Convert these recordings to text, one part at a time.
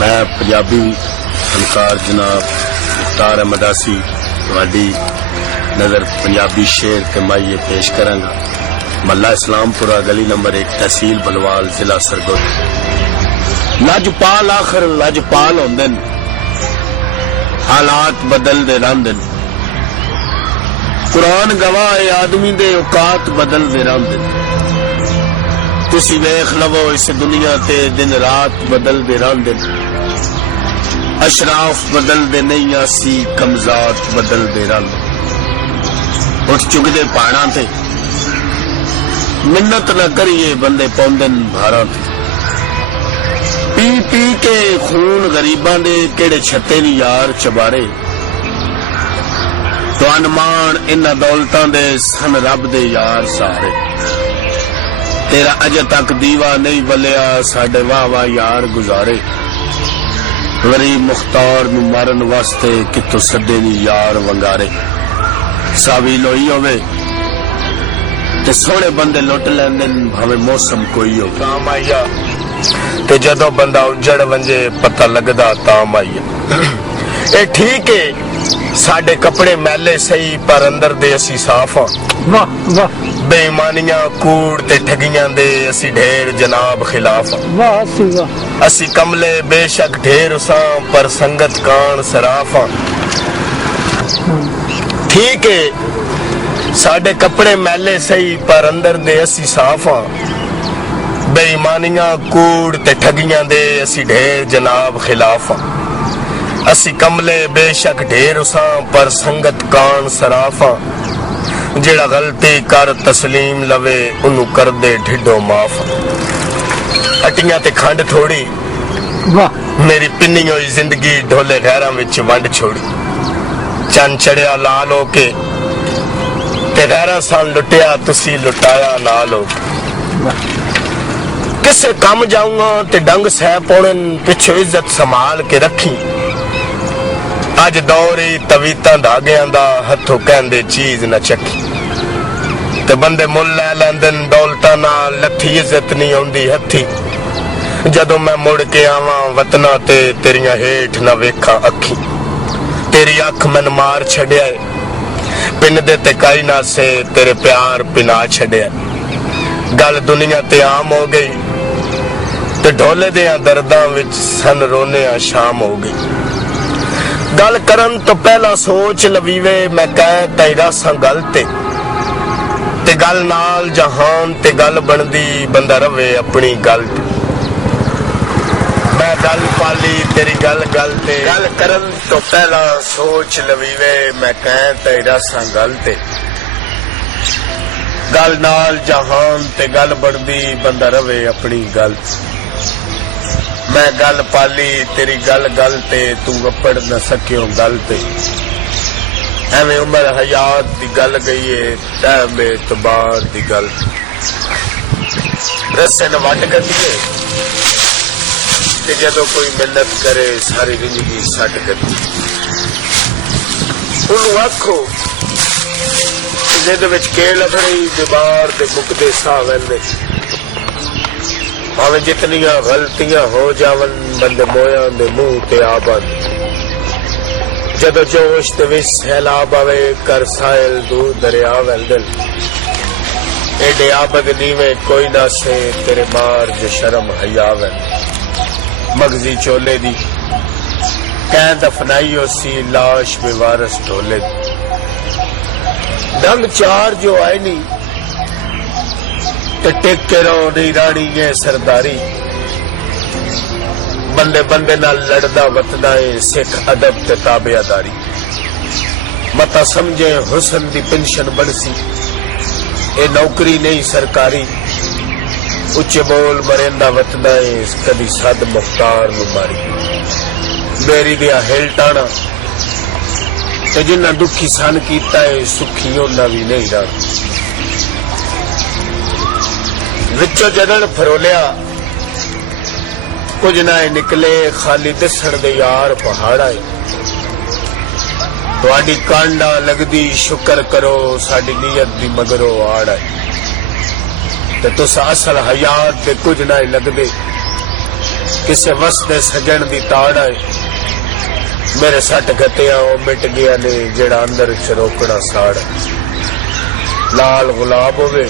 میں پنجابی فنکار جناب مختار احمد آسی تہاڈی نظر پنجابی شعر تے مائیے پیش کراں گا۔ محلہ اسلام پورہ گلی نمبر 1 تحصیل بلوال ضلع سرگود۔ لجپال آخر لجپال ہوندن، حالات بدل دے رہندن، قرآن گواہ آدمی دے اوقات بدل دے رہندن۔ تسی ویخ لو اس دنیا تے دن رات بدل دے رہندن، اشراف بدل دے نہیں آسی کمزات بدل دے رہندن۔ اٹھ چکدے پہاڑاں تے منت نہ کریے بندے پوندن بھاراں تے، پی پی کے خون غریباں دے کیڑے چھتے نی یار چبارے، تو انمان انہاں دولتاں دے سن رب دے یار سارے۔ تیرا اجے تک دیوا نہیں بلیا ساڈے واہ واہ یار گزارے، غریب مختار نو مارن واسطے کتوں سدے نی یار ونگارے۔ ساوی لوئی ہوئے تے سونے بندے لٹ لیندن بھاوے موسم کوئی ہو کام آئیا، تے جدو بندہ اجڑ ونجے پتہ لگدا تام آئیا۔ اے ٹھیک ہے ساڈے کپڑے میلے سہی پر اندر دے اسی صاف ہاں، بے ایمانیاں کوڑ تے ٹھگیاں دے اسی ڈھیر جناب خلاف ہاں۔ اسی کملے بے شک ڈھیر اساں پر سنگت کان سراف ہاں۔ ٹھیک ہے ساڈے کپڑے میلے سہی پر اندر دے اسی صاف ہاں، بے ایمانیاں کوڑ تے ٹھگیاں دے اسی ڈھیر جناب خلاف ہاں۔ اسی کملے بے شک ڈھیر اساں پر سنگت کان سراف ہاں، جیڑا غلطی کر تسلیم لوے انہوں کر دے ڈھڈو معاف ہاں۔ ہٹیاں تے کھنڈ تھوڑی میری پنی ہوئی زندگی ڈھولے غیراں وچ ونڈ چھوڑی، چند چڑیا لال ہو کے تے غیراں سان لٹیا تسی لٹایا نال ہو کے۔ کسے کم جاؤں گا تے ڈنگ سہ پونن پچھو عزت سنبھال کے رکھی، اج دوری تویتاں دھاگیاں دا ہتھوں کہندے چیز نہ چکی، تے بندے مل لے لیندن دولتاں نال لتھی عزت نہیں ہوندی ہتھی، جدوں میں مڑ کے آواں وطناں تے تیریاں ہیٹھ نہ ویکھاں اکھی، تیری اکھ من مار چھڈیا ہے پن دے تے کائی نہ سے تیرے پیار پنا چھڈیا، گل دنیا تے عام ہو گئی تے ڈھولے دیاں درداں وچ سن رونیاں شام ہو گئی، گل کرن تو پہلا سوچ لویوے میں کہہ تائی راساں گل تے گل نال جہان تے گل بندی بندہ روے اپنی گل تے، میں گل پالی تیری گل گل تے، گل کرن تو پہلا سوچ لویوے میں کہہ تائی راساں گل تے، گل نال جہان تے گل بندی بندہ روے اپنی گل تے، میں گل پالی تیری گل گل تے تو وپڑ نہ سکیوں گل تے، ایویں عمر حیات دی گل گئی ہے ٹائم اعتبار دی گل، رسے نہ وٹ گدیے تے جدوں کوئی منت کرے ساری زندگی سٹ گدی، انہوں آکھو جد وچ کیل اکھڑی دیوار دے مکدے ساہ ویندے، ہمیں جتنیاں غلطیاں ہو جاون بندے مویاں دے منہ تے آباد، جدو جوش تے وچ سیلاب آوے کر سائل دور دریا ویندن، ایڈے آبد نیویں کوئی نہ سے تیرے مار جو شرم حیا ویندن، مغزی چولے دی کہیں دفنائی ہو سی لاش بے وارث ڈھولے دی، ڈنگ چار جو آئے نہیں ٹک کے رو نہیں رانی یہ سرداری، بندے بندے نہ لڑدا وطنائے سکھ ادب تے تابعداری، متا سمجھے حسن دی پنشن بڑسی اے نوکری نہیں سرکاری، اچے بول مرندہ وطنائے کدی صد مختار نو ماری، میری دیا ہل ٹانا تے جنہ دکھی سان کیتا ہے سکھی ہونا بھی نہیں رہا، وچو جدن پھرولیا کچھ نہ نکلے خالی دسن دے یار پہاڑ آئے، تواڈی کانڈا لگدی شکر کرو ساڈی نیت دی مگرو آڑ آئے، تے تسا اصل حیات دے کچھ نہ لگدے ਕਿਸੇ ਵਸਦੇ ਸਜਣ ਦੀ ਤਾੜ ਹੈ ਮੇਰੇ ਸੱਟ ਗਤਿਆਂ ਉਹ ਮਿਟ ਗਿਆ ਨੇ ਜਿਹੜਾ ਅੰਦਰ ਚ ਰੋਕਣਾ ਸਾੜ ਲਾਲ ਗੁਲਾਬ ਹੋਵੇ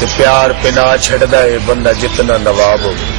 ਤੇ ਪਿਆਰ ਪਿਨਾ ਛੱਡਦਾ ਏ ਬੰਦਾ ਜਿਤਨਾ ਨਵਾਬ ਹੋਵੇ